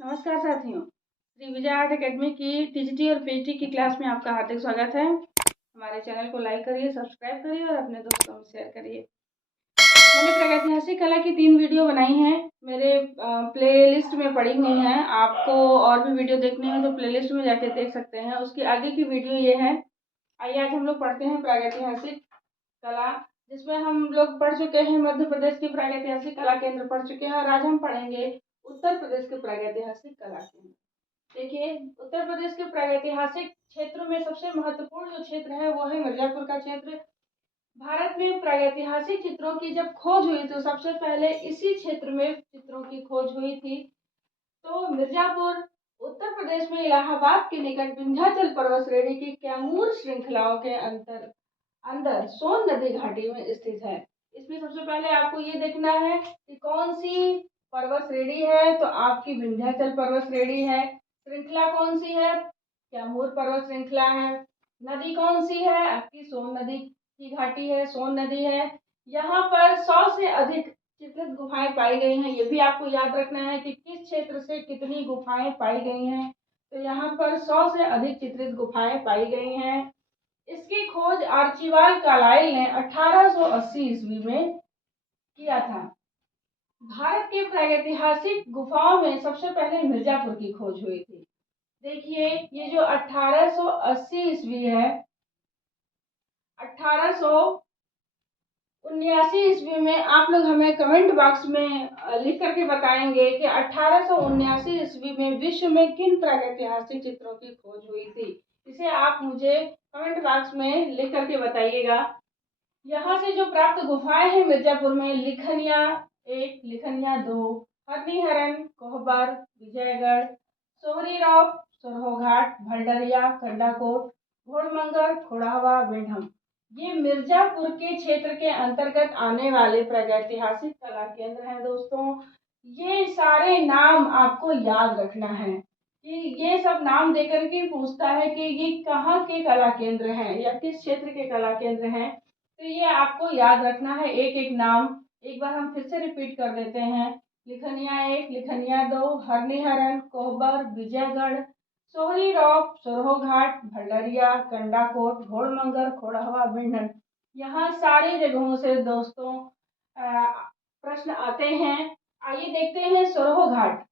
नमस्कार साथियों, Shri Vijay art academy की टीजीटी और पीएचडी की क्लास में आपका हार्दिक स्वागत है। हमारे चैनल को लाइक करिए, सब्सक्राइब करिए और अपने दोस्तों में शेयर करिए। मैंने प्रागैतिहासिक कला की 3 वीडियो बनाई हैं, मेरे प्लेलिस्ट में पड़ी हुई हैं। आपको और भी वीडियो देखनी है तो प्लेलिस्ट में जाके देख सकते हैं। उसकी आगे की वीडियो ये है। आइए आज हम लोग पढ़ते हैं प्रागैतिहासिक कला, जिसमें हम लोग पढ़ चुके हैं मध्य प्रदेश की प्रागैतिहासिक कला केंद्र पढ़ चुके हैं, और आज हम पढ़ेंगे उत्तर प्रदेश के प्रागैतिहासिक कला केंद्र। देखिए, उत्तर प्रदेश के प्रागैतिहासिक क्षेत्रों में सबसे महत्वपूर्ण जो क्षेत्र है वो है मिर्जापुर का क्षेत्र। भारत में प्रागैतिहासिक चित्रों की जब खोज हुई तो सबसे पहले इसी क्षेत्र में चित्रों की खोज हुई थी। तो मिर्जापुर उत्तर प्रदेश में इलाहाबाद के निकट विंध्याचल पर्वत श्रेणी की कैमूर श्रृंखलाओं के अंदर सोन नदी घाटी में स्थित है। इसमें सबसे पहले आपको ये देखना है कि कौन सी पर्वत श्रेणी है। तो आपकी विंध्याचल पर्वत श्रेणी है। श्रृंखला कौन सी है? कैमूर पर्वत श्रृंखला है। नदी कौन सी है? आपकी सोन नदी की घाटी है, सोन नदी है। यहाँ पर 100 से अधिक चित्रित गुफाएं पाई गई हैं। ये भी आपको याद रखना है कि किस क्षेत्र से कितनी गुफाएं पाई गई हैं। तो यहाँ पर 100 से अधिक चित्रित गुफाएं पाई गई हैं। इसकी खोज आर्चिबाल्ड कार्लाइल ने 1880 ईस्वी में किया था। भारत के प्रागैतिहासिक गुफाओं में सबसे पहले मिर्जापुर की खोज हुई थी। देखिए, ये जो 1880 ईस्वी है, 1879 ईस्वी में आप लोग हमें कमेंट बॉक्स में लिख करके बताएंगे कि 1879 ईस्वी में विश्व में किन प्रागैतिहासिक चित्रों की खोज हुई थी। इसे आप मुझे कमेंट बॉक्स में लिख करके बताइएगा। यहाँ से जो प्राप्त गुफाएं हैं मिर्जापुर में, लिखनिया 1, लिखनिया 2, हरनिहरन, कोहबर, विजयगढ़, सोहरीराव, सोरहोघाट, भंडरिया, कंडाकोट, घोड़मंगर, खोड़ावा, विंढम, ये मिर्जापुर के क्षेत्र के अंतर्गत आने वाले प्रागैतिहासिक कला केंद्र हैं। दोस्तों, ये सारे नाम आपको याद रखना है कि ये सब नाम देकर के पूछता है कि ये कहाँ के कला केंद्र हैं या किस क्षेत्र के कला केंद्र हैं। तो ये आपको याद रखना है एक एक नाम। एक बार हम फिर से रिपीट कर देते हैं। लिखनिया 1, लिखनिया 2, हरनिहरन, कोहबर, विजयगढ़, सोहरीराव, सोरहोघाट, भंडरिया, कंडाकोट, घोड़मंगर, खोड़हवा, विंढन। यहाँ सारी जगहों से दोस्तों प्रश्न आते हैं। आइए देखते हैं सोरहोघाट।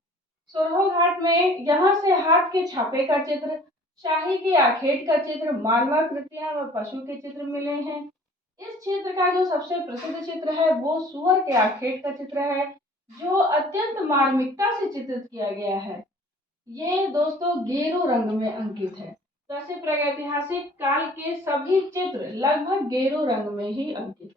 सोरहोघाट में यहाँ से हाथ के छापे का चित्र, शाही की आखेट का चित्र, मानवाकृतियां व पशु के चित्र मिले हैं। इस क्षेत्र का जो सबसे प्रसिद्ध चित्र है वो सुअर के आखेट का चित्र है, जो अत्यंत मार्मिकता से चित्रित किया गया है। ये दोस्तों गेरू रंग में अंकित है। तो ऐसे प्रागैतिहासिक काल के सभी चित्र लगभग गेरू रंग में ही अंकित है।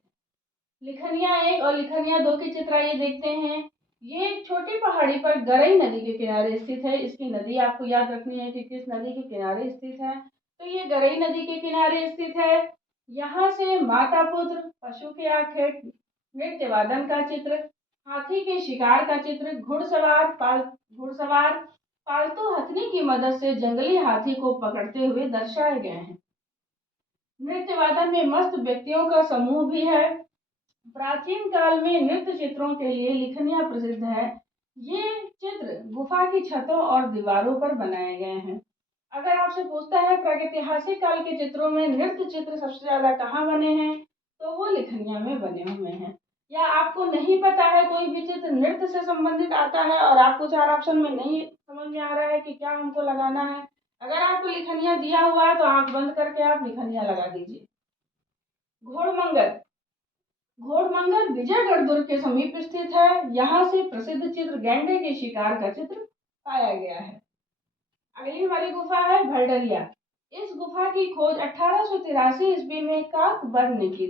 लिखनिया 1 और लिखनिया 2 के चित्र आइए देखते हैं। ये एक छोटी पहाड़ी पर गरई नदी के किनारे स्थित है। इसकी नदी आपको याद रखनी है कि किस नदी के किनारे स्थित है। तो ये गरई नदी के किनारे स्थित है। यहाँ से माता पुत्र, पशु के आखेट, नृत्य वादन का चित्र, हाथी के शिकार का चित्र, घुड़सवार पालतू हथनी की मदद से जंगली हाथी को पकड़ते हुए दर्शाए गए हैं। नृत्य वादन में मस्त व्यक्तियों का समूह भी है। प्राचीन काल में नृत्य चित्रों के लिए लिखनिया प्रसिद्ध है। ये चित्र गुफा की छतों और दीवारों पर बनाए गए हैं। अगर आपसे पूछता है प्रागैतिहासिक काल के चित्रों में नृत्य चित्र सबसे ज्यादा कहाँ बने हैं, तो वो लिखनिया में बने हुए हैं। या आपको नहीं पता है, कोई भी चित्र नृत्य से संबंधित आता है और आपको 4 ऑप्शन में नहीं समझ में आ रहा है कि क्या हमको लगाना है, अगर आपको लिखनिया दिया हुआ है तो आंख बंद करके आप लिखनिया लगा दीजिए। घोड़मंगर। घोड़मंगर विजयगढ़ दुर्ग के समीप स्थित है। यहाँ से प्रसिद्ध चित्र गैंडे के शिकार का चित्र पाया गया है। अगली हमारी गुफा है भंडरिया। इस गुफा की खोज 1883 ईस्वी में काकबर्न ने की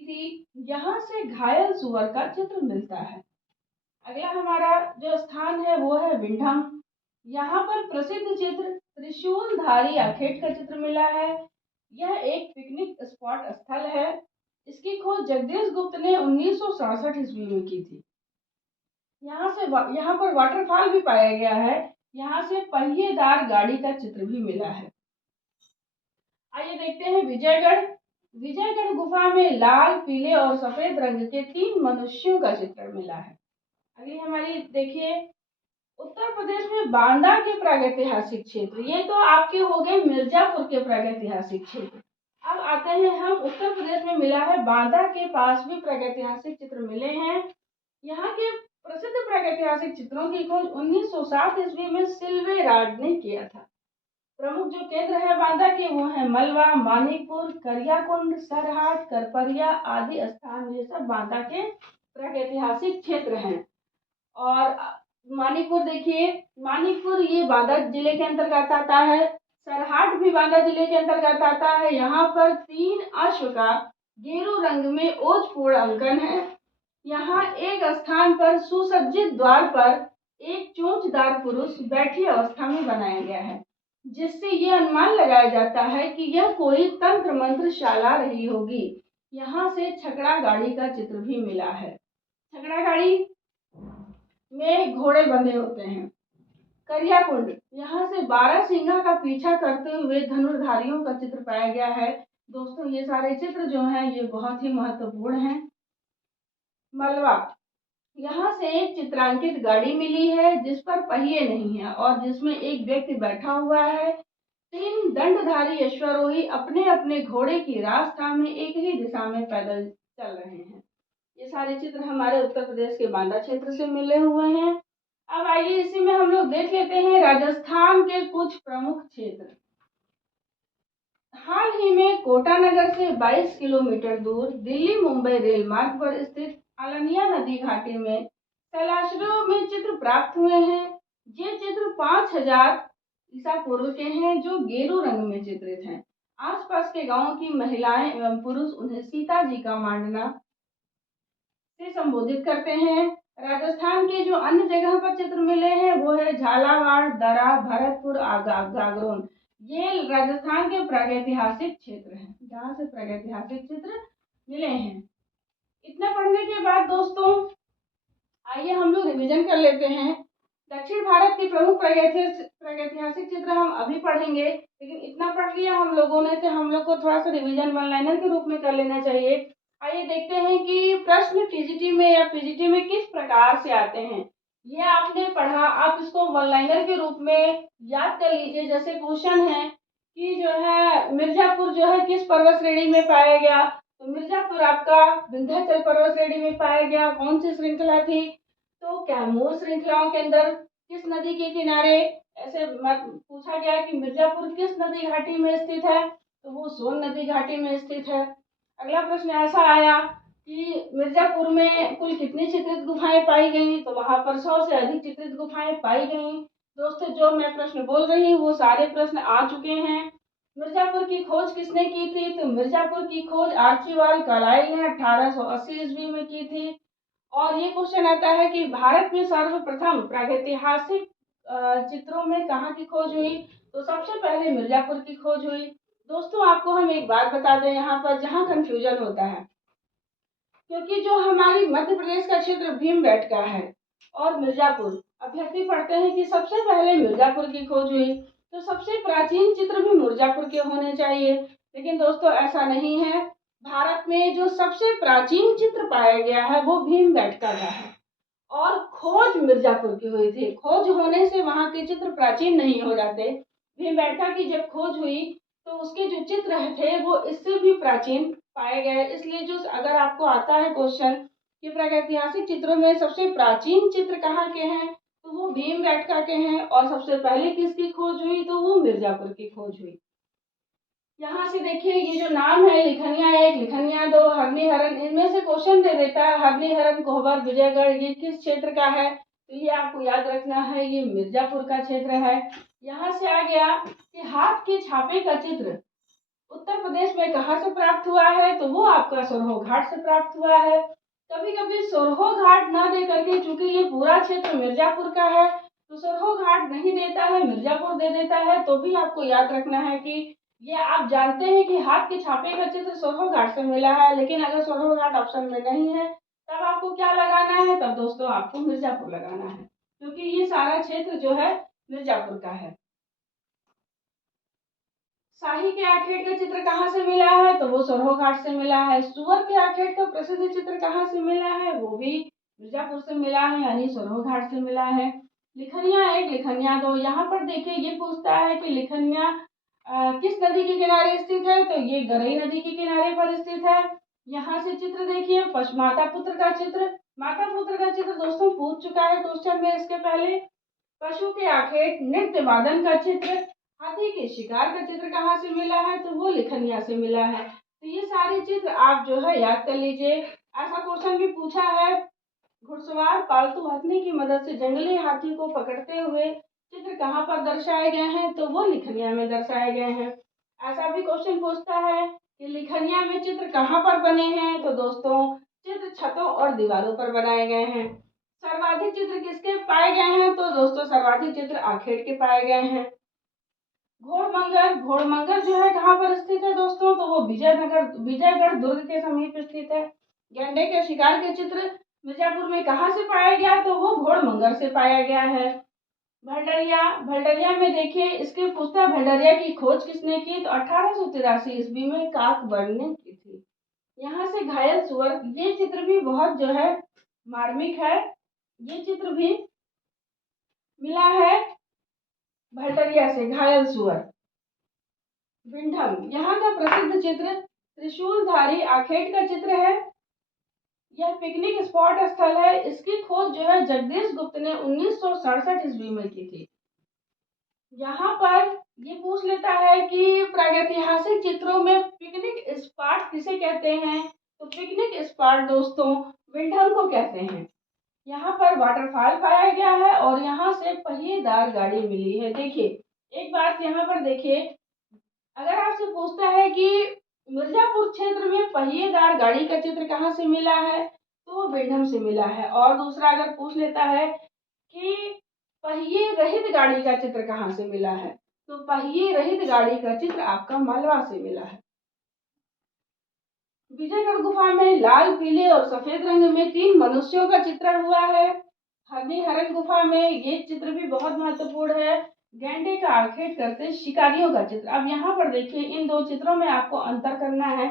थी। यहाँ से घायल सुअर का चित्र मिलता है। अगला हमारा जो स्थान है वो है विंढम। यहाँ पर प्रसिद्ध चित्र त्रिशूलधारी आखेट का चित्र मिला है। यह एक पिकनिक स्पॉट स्थल है। इसकी खोज जगदीश गुप्त ने 1967 ईस्वी में की थी। यहाँ पर वाटरफॉल भी पाया गया है। यहाँ से पहिएदार गाड़ी का चित्र भी मिला है। आइए देखते हैं विजयगढ़। विजयगढ़ गुफा में लाल, पीले और सफेद रंग के 3 मनुष्यों का चित्र मिला है। अगली हमारी देखिए, उत्तर प्रदेश में बांदा के प्रागैतिहासिक क्षेत्र। ये तो आपके हो गए मिर्जापुर के प्रागैतिहासिक क्षेत्र। अब आते हैं हम उत्तर प्रदेश में मिला है बांदा के पास भी प्रागैतिहासिक चित्र मिले हैं। यहाँ के प्रसिद्ध प्रागैतिहासिक चित्रों की खोज 1907 ईस्वी में सिल्वेराड ने किया था। प्रमुख जो केंद्र है बांदा के वो है मलवा, मानिकपुर, करियाकुंड, सरहाट, करपरिया आदि स्थान। ये सब बांदा के प्रागैतिहासिक क्षेत्र हैं। और मानिकपुर देखिए, मानिकपुर ये बांदा जिले के अंतर्गत आता है। सरहाट भी बांदा जिले के अंतर्गत आता है। यहाँ पर 3 अश्व का गेरू रंग में ओजपूर्ण अंकन है। यहाँ एक स्थान पर सुसज्जित द्वार पर एक चोंचदार पुरुष बैठी अवस्था में बनाया गया है, जिससे यह अनुमान लगाया जाता है कि यह कोई तंत्र मंत्र शाला रही होगी। यहाँ से छकड़ा गाड़ी का चित्र भी मिला है। छकड़ा गाड़ी में घोड़े बंधे होते हैं। करियाकुंड, यहाँ से 12 सिंघा का पीछा करते हुए धनुर्धारियों का चित्र पाया गया है। दोस्तों ये सारे चित्र जो हैं ये बहुत ही महत्वपूर्ण हैं। मलवा, यहाँ से एक चित्रांकित गाड़ी मिली है जिस पर पहिए नहीं है और जिसमें एक व्यक्ति बैठा हुआ है। 3 दंडधारी अश्वारोही अपने अपने घोड़े की रास्ता में एक ही दिशा में पैदल चल रहे हैं। ये सारे चित्र हमारे उत्तर प्रदेश के बांदा क्षेत्र से मिले हुए हैं। अब आइए इसी में हम लोग देख लेते हैं राजस्थान के कुछ प्रमुख क्षेत्र। हाल ही में कोटा नगर से 22 किलोमीटर दूर दिल्ली मुंबई रेल मार्ग पर स्थित आलनिया नदी घाटी में शैलाश्रयों में चित्र प्राप्त हुए हैं। ये चित्र 5000 ईसा पूर्व के हैं, जो गेरू रंग में चित्रित हैं। आसपास के गांवों की महिलाएं एवं पुरुष उन्हें सीता जी का मांडना से संबोधित करते हैं। राजस्थान के जो अन्य जगह पर चित्र मिले हैं वो है झालावाड़, दरा, भरतपुर, गागरोन। ये राजस्थान के प्रागैतिहासिक क्षेत्र हैं जहाँ से प्रागैतिहासिक चित्र मिले हैं। इतना पढ़ने के बाद दोस्तों आइए हम लोग रिवीजन कर लेते हैं। दक्षिण भारत के प्रमुख प्रागैतिहासिक चित्र हम अभी पढ़ेंगे, लेकिन इतना पढ़ लिया हम लोगों ने तो हम लोग को थोड़ा सा रिवीजन वन लाइनर के रूप में कर लेना चाहिए। आइए देखते हैं कि प्रश्न टीजीटी में या पीजीटी में किस प्रकार से आते हैं। ये आपने पढ़ा, आप इसको वन लाइनर के रूप में याद कर लीजिए। जैसे क्वेश्चन है कि जो है मिर्जापुर जो है किस पर्वत श्रेणी में पाया गया, तो मिर्जापुर आपका विंध्याचल पर्वत श्रेणी में पाया गया। कौन सी श्रृंखला थी, तो कैमूर श्रृंखलाओं के अंदर किस नदी के किनारे ऐसे पूछा गया कि मिर्जापुर किस नदी घाटी में स्थित है, तो वो सोन नदी घाटी में स्थित है। अगला प्रश्न ऐसा आया कि मिर्जापुर में कुल कितनी चित्रित गुफाएं पाई गई, तो वहां पर 100 से अधिक चित्रित गुफाएं पाई गई। दोस्तों जो मैं प्रश्न बोल रही हूँ वो सारे प्रश्न आ चुके हैं। मिर्जापुर की खोज किसने की थी, तो मिर्जापुर की खोज आर्चीबाल्ड कार्लाइल ने 1880 ईस्वी में की थी। और ये क्वेश्चन आता है कि भारत में सर्वप्रथम प्रागैतिहासिक चित्रों में कहाँ की खोज हुई, तो सबसे पहले मिर्जापुर की खोज हुई। दोस्तों आपको हम एक बात बता दें यहाँ पर जहाँ कंफ्यूजन होता है, क्योंकि जो हमारी मध्य प्रदेश का क्षेत्र भीमबेटका है और मिर्जापुर, अभ्यर्थी पढ़ते हैं कि सबसे पहले मिर्जापुर की खोज हुई, तो सबसे प्राचीन चित्र भी मिर्जापुर के होने चाहिए। लेकिन दोस्तों ऐसा नहीं है। भारत में जो सबसे प्राचीन चित्र पाया गया है वो भीमबेटका का है और खोज मिर्जापुर की हुई थी। खोज होने से वहां के चित्र प्राचीन नहीं हो जाते। भीमबेटका की जब खोज हुई तो उसके जो चित्र थे वो इससे भी प्राचीन पाए गए। इसलिए जो अगर आपको आता है क्वेश्चन कि प्रागैतिहासिक चित्रों में सबसे प्राचीन चित्र कहाँ के हैं, तो वो भीमबेटका के हैं। और सबसे पहले किसकी खोज हुई, तो वो मिर्जापुर की खोज हुई। यहाँ से देखिए ये जो नाम है लिखनिया 1, लिखनिया 2, हरनीहरन, इनमें से क्वेश्चन दे देता है हरनीहरन, कोहबर, विजयगढ़ ये किस क्षेत्र का है, तो ये आपको याद रखना है ये मिर्जापुर का क्षेत्र है। यहाँ से आ गया कि हाथ के छापे का चित्र उत्तर प्रदेश में कहाँ से प्राप्त हुआ है, तो वो आपका सोरहो घाट से प्राप्त हुआ है। कभी कभी सोरहो घाट ना दे करके, चूंकि ये पूरा क्षेत्र मिर्जापुर का है तो सोरहो घाट नहीं देता है, मिर्जापुर दे देता है। तो भी आपको याद रखना है कि ये आप जानते हैं कि हाथ के छापे का चित्र सोरहो घाट से मिला है, लेकिन अगर सोरहो घाट ऑप्शन में नहीं है तब आपको क्या लगाना है, तब दोस्तों आपको मिर्जापुर लगाना है, क्योंकि ये सारा क्षेत्र जो है मिर्जापुर का है। शाही के आखेट का चित्र कहाँ से मिला है, तो वो सोरहो घाट से मिला है। सुअर के आखेट का प्रसिद्ध चित्र कहाँ से मिला है, वो भी मिर्जापुर से मिला है यानी सरोवर घाट से मिला है। लिखनिया 1, लिखनिया 2, यहाँ पर देखिए ये पूछता है कि लिखनिया किस नदी के किनारे स्थित है, तो ये गरई नदी के किनारे पर स्थित है। यहाँ से चित्र देखिए, माता पुत्र का चित्र। माता पुत्र का चित्र दोस्तों पूछ चुका है क्वेश्चन में इसके पहले। पशु के आखेट नृत्य वादन का चित्र। हाथी के शिकार का चित्र कहाँ से मिला है, तो वो लिखनिया से मिला है। तो ये सारे चित्र आप जो है याद कर लीजिए। ऐसा क्वेश्चन भी पूछा है, घुड़सवार पालतू हथनी की मदद से जंगली हाथी को पकड़ते हुए चित्र कहाँ पर दर्शाए गए हैं, तो वो लिखनिया में दर्शाए गए हैं। ऐसा भी क्वेश्चन पूछता है कि लिखनिया में चित्र कहाँ पर बने हैं, तो दोस्तों चित्र छतों और दीवारों पर बनाए गए हैं। सर्वाधिक चित्र किसके पाए गए हैं, तो दोस्तों सर्वाधिक चित्र आखेट के पाए गए हैं। घोड़मंगर, घोड़मंगर जो है कहाँ पर स्थित है दोस्तों, तो वो विजयगढ़ दुर्ग के समीप स्थित है। गैंडे के शिकार के चित्र मिर्जापुर में कहाँ से पाया गया, तो वो घोड़मंगर से पाया गया है। भंडरिया, भंडरिया में देखिए इसके पूछता भंडरिया की खोज किसने की, तो 1883 ईस्वी में काकबर्न ने की थी। यहाँ से घायल सुअर, ये चित्र भी बहुत जो है मार्मिक है। ये चित्र भी मिला है भंडरिया से, घायल सुअर। विंडम, यहाँ का प्रसिद्ध चित्र त्रिशूलधारी आखेट का चित्र है। यह पिकनिक स्पॉट स्थल है। इसकी खोज जो है जगदीश गुप्त ने 1967 ईस्वी में की थी। यहाँ पर ये पूछ लेता है कि प्रागैतिहासिक चित्रों में पिकनिक स्पॉट किसे कहते हैं, तो पिकनिक स्पॉट दोस्तों विंडम को कहते हैं। यहाँ पर वाटरफॉल पाया गया है और यहाँ से पहिएदार गाड़ी मिली है। देखिए एक बात यहाँ पर देखिए, अगर आपसे पूछता है कि मिर्जापुर क्षेत्र में पहिएदार गाड़ी का चित्र कहाँ से मिला है, तो वो विंडम से मिला है। और दूसरा अगर पूछ लेता है कि पहिए रहित गाड़ी का चित्र कहाँ से मिला है, तो पहिए रहित गाड़ी का चित्र आपका मालवा से मिला है। विजयगढ़ गुफा में लाल, पीले और सफेद रंग में 3 मनुष्यों का चित्रण हुआ है। हरणी गुफा में ये चित्र भी बहुत महत्वपूर्ण है, गैंडे का आखेट करते शिकारियों का चित्र। अब यहाँ पर देखिए इन दो चित्रों में आपको अंतर करना है।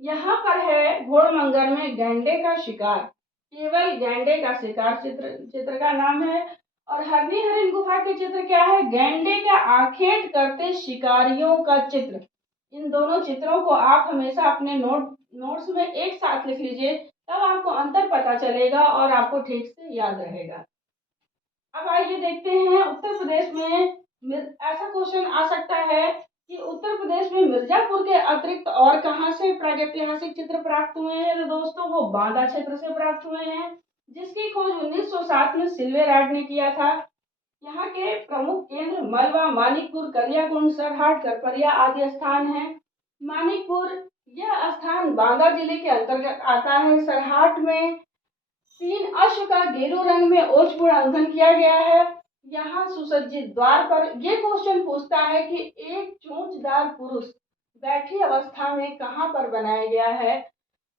यहाँ पर है घोड़मंगर में गैंडे का शिकार, केवल गैंडे का शिकार चित्र का नाम है। और हरणी गुफा के चित्र क्या है, गैंडे का आखेट करते शिकारियों का चित्र। इन दोनों चित्रों को आप हमेशा अपने नोट्स में एक साथ लिख लीजिए, तब आपको अंतर पता चलेगा और आपको ठीक से याद रहेगा। अब आइए देखते हैं उत्तर प्रदेश में ऐसा क्वेश्चन आ सकता है कि उत्तर प्रदेश में मिर्जापुर के अतिरिक्त और कहां से प्रागैतिहासिक चित्र प्राप्त हुए हैं, तो दोस्तों वो बांदा क्षेत्र से प्राप्त हुए हैं, जिसकी खोज 1907 में सिल्वेरार्ड ने किया था। यहाँ के प्रमुख केंद्र मलवा, मानिकपुर, करियाकुंड, सरहाट, करपरिया आदि स्थान हैं। मानिकपुर यह स्थान बांदा जिले के अंतर्गत आता है। सरहाट में 3 अश्व का गेरू रंग में ओजपूर्ण अंकन किया गया है। यहाँ सुसज्जित द्वार पर ये क्वेश्चन पूछता है कि एक चोंचदार पुरुष बैठी अवस्था में कहाँ पर बनाया गया है,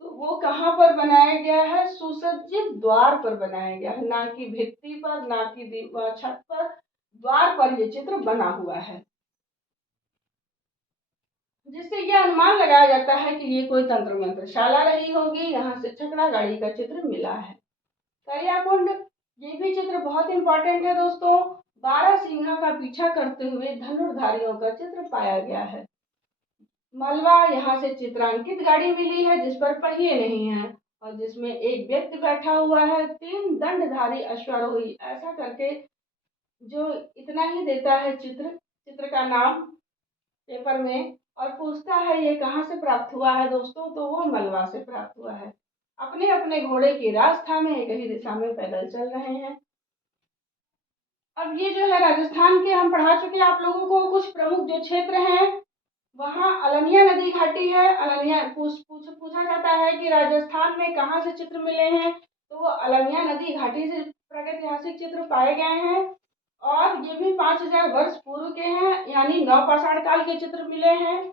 तो वो कहाँ पर बनाया गया है, सुसज्जित द्वार पर बनाया गया है, ना कि भित्ति पर, ना कि दीवार छत पर, द्वार पर ये चित्र बना हुआ है, जिससे यह अनुमान लगाया जाता है कि ये कोई तंत्र मंत्रशाला रही होगी। यहाँ से छकड़ा गाड़ी का चित्र मिला है। करियाकुंड, ये भी चित्र बहुत इंपॉर्टेंट है दोस्तों। 12 सिंहा का पीछा करते हुए धनुर्धारियों का चित्र पाया गया है। मलवा, यहाँ से चित्रांकित गाड़ी मिली है जिस पर पहिए नहीं है और जिसमें एक व्यक्ति बैठा हुआ है, 3 दंडधारी अश्वारोही, ऐसा करके जो इतना ही देता है चित्र का नाम पेपर में और पूछता है ये कहाँ से प्राप्त हुआ है दोस्तों, तो वो मलवा से प्राप्त हुआ है। अपने अपने घोड़े की रास्ता में एक ही दिशा में पैदल चल रहे हैं। अब ये जो है राजस्थान के हम पढ़ा चुके हैं आप लोगों को। कुछ प्रमुख जो क्षेत्र हैं, वहाँ अलनिया नदी घाटी है। अलनिया पूछा जाता है कि राजस्थान में कहाँ से चित्र मिले हैं, तो वो अलनिया नदी घाटी से प्रागैतिहासिक चित्र पाए गए हैं और ये भी 5000 वर्ष पूर्व के हैं, यानी नवपाषाण काल के चित्र मिले हैं।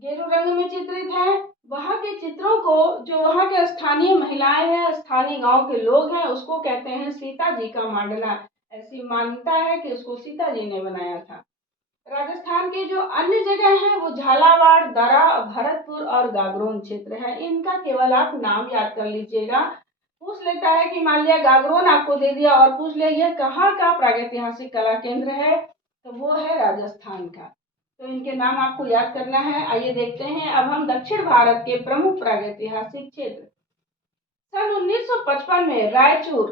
गेरू रंग में चित्रित है। वहाँ के चित्रों को जो वहाँ के स्थानीय महिलाएं हैं, स्थानीय गांव के लोग हैं, उसको कहते हैं सीता जी का मांडना। ऐसी मान्यता है कि उसको सीता जी ने बनाया था। राजस्थान के जो अन्य जगह हैं वो झालावाड़, दरा, भरतपुर और गागरोन क्षेत्र है। इनका केवल आप नाम याद कर लीजिएगा। पूछ लेता है कि मान लिया गागरोन आपको दे दिया और पूछ लिया यह कहाँ का प्रागैतिहासिक कला केंद्र है, तो वो है राजस्थान का। तो इनके नाम आपको याद करना है। आइए देखते हैं अब हम दक्षिण भारत के प्रमुख प्रागैतिहासिक क्षेत्र। सन 1955 में रायचूर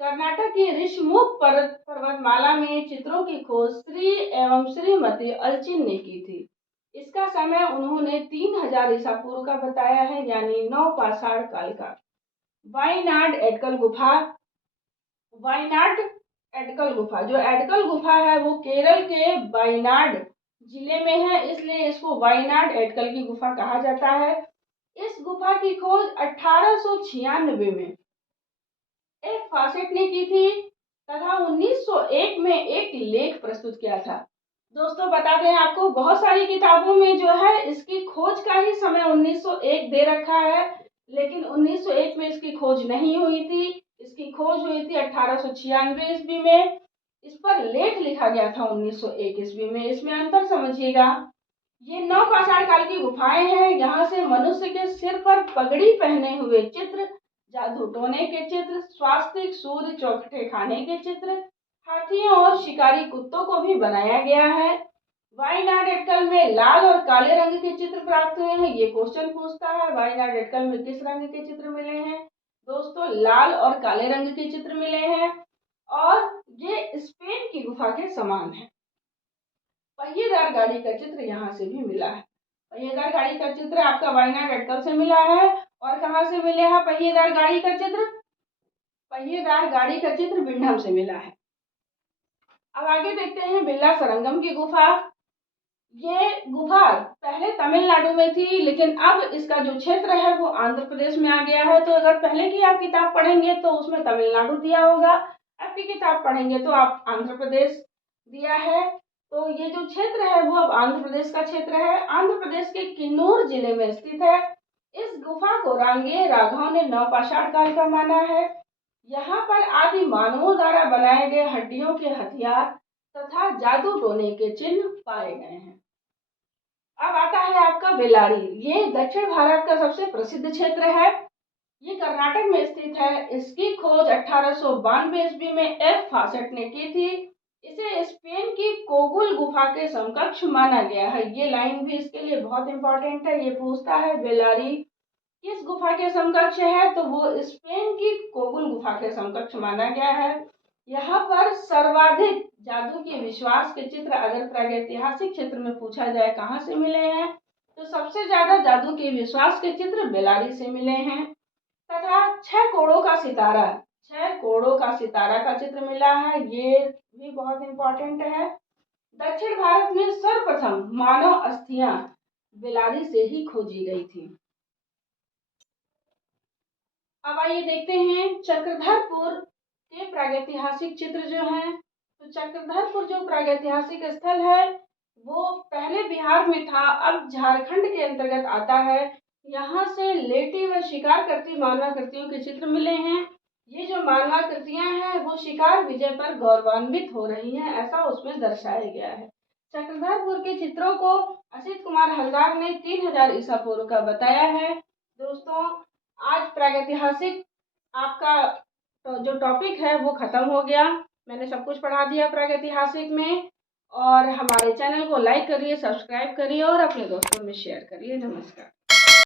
कर्नाटक की ऋषिमुख पर्वतमाला में चित्रों की खोज श्री एवं श्रीमती अल्चिन ने की थी। इसका समय उन्होंने 3000 ईसा पूर्व का बताया है, यानी नवपाषाण काल का। वायनाड एटकल गुफा जो एटकल गुफा है वो केरल के वायनाड जिले में है, इसलिए इसको वायनाड एटकल की गुफा कहा जाता है। इस गुफा की खोज 1896 में एफ फॉसेट ने की थी तथा 1901 में एक लेख प्रस्तुत किया था। दोस्तों बता दें आपको, बहुत सारी किताबों में जो है इसकी खोज का ही समय 1901 दे रखा है, लेकिन 1901 में इसकी खोज नहीं हुई थी। इसकी खोज हुई थी 1896 ईस्वी में। इस पर लेख लिखा गया था 1901 ईस्वी में। इसमें अंतर समझिएगा। ये नवपाषाण काल की गुफाएं हैं। यहाँ से मनुष्य के सिर पर पगड़ी पहने हुए चित्र, जादू टोने के चित्र, स्वास्तिक, सूर्य, चौखटे खाने के चित्र, हाथियों और शिकारी कुत्तों को भी बनाया गया है। वायनाड एटकल में लाल और काले रंग के चित्र प्राप्त हुए हैं। ये क्वेश्चन पूछता है वायनाड एटकल में किस रंग के चित्र मिले हैं। दोस्तों लाल और काले रंग के चित्र मिले हैं और ये स्पेन की गुफा के समान है। पहिएदार गाड़ी का चित्र यहाँ से भी मिला है। पहिएदार गाड़ी का चित्र आपका वायनाड एटकल से मिला है। और कहाँ से मिले है पहिएदार गाड़ी का चित्र? पहिएदार गाड़ी का चित्र बिंडम से मिला है। अब आगे देखते हैं बिल्ला सरंगम की गुफा। ये गुफा पहले तमिलनाडु में थी, लेकिन अब इसका जो क्षेत्र है वो आंध्र प्रदेश में आ गया है। तो अगर पहले की आप किताब पढ़ेंगे तो उसमें तमिलनाडु दिया होगा, अब की किताब पढ़ेंगे तो आप आंध्र प्रदेश दिया है। तो ये जो क्षेत्र है वो अब आंध्र प्रदेश का क्षेत्र है। आंध्र प्रदेश के किन्नौर जिले में स्थित है। इस गुफा को रांगेय राघव ने नवपाषाण काल का माना है। यहाँ पर आदि मानवों द्वारा बनाए गए हड्डियों के हथियार तथा जादू टोने के चिन्ह पाए गए हैं। अब आता है आपका बेलारी। ये दक्षिण भारत का सबसे प्रसिद्ध क्षेत्र है। ये कर्नाटक में स्थित है। इसकी खोज 1892 ईस्वी में एफ फॉसेट ने की थी। इसे स्पेन की कोगुल गुफा के समकक्ष माना गया है। ये लाइन भी इसके लिए बहुत इंपॉर्टेंट है। ये पूछता है बेलारी किस गुफा के समकक्ष है, तो वो स्पेन की कोगुल गुफा के समकक्ष माना गया है। यहाँ पर सर्वाधिक जादू के विश्वास के चित्र अगर प्रागैतिहासिक क्षेत्र में पूछा जाए कहाँ से मिले हैं, तो सबसे ज्यादा जादू के विश्वास के चित्र बेलारी से मिले हैं। तथा 6 कोड़ों का सितारा का चित्र मिला है। ये भी बहुत इंपॉर्टेंट है। दक्षिण भारत में सर्वप्रथम मानव अस्थियां बेलारी से ही खोजी गई थी। अब आइए देखते हैं चक्रधरपुर के प्रागैतिहासिक चित्र जो हैं। तो चक्रधरपुर जो प्रागैतिहासिक स्थल है वो पहले बिहार में था, अब झारखंड के अंतर्गत आता है। यहाँ से लेटी व शिकार करती मानवाकृतियों के चित्र मिले हैं। ये जो मानवाकृतियां हैं वो शिकार विजय पर गौरवान्वित हो रही हैं, ऐसा उसमें दर्शाया गया है। चक्रधरपुर के चित्रों को असित कुमार हलदार ने 3000 ईसा पूर्व का बताया है। दोस्तों आज प्रागैतिहासिक आपका जो टॉपिक है वो खत्म हो गया। मैंने सब कुछ पढ़ा दिया प्रागैतिहासिक में। और हमारे चैनल को लाइक करिए, सब्सक्राइब करिए और अपने दोस्तों में शेयर करिए। नमस्कार।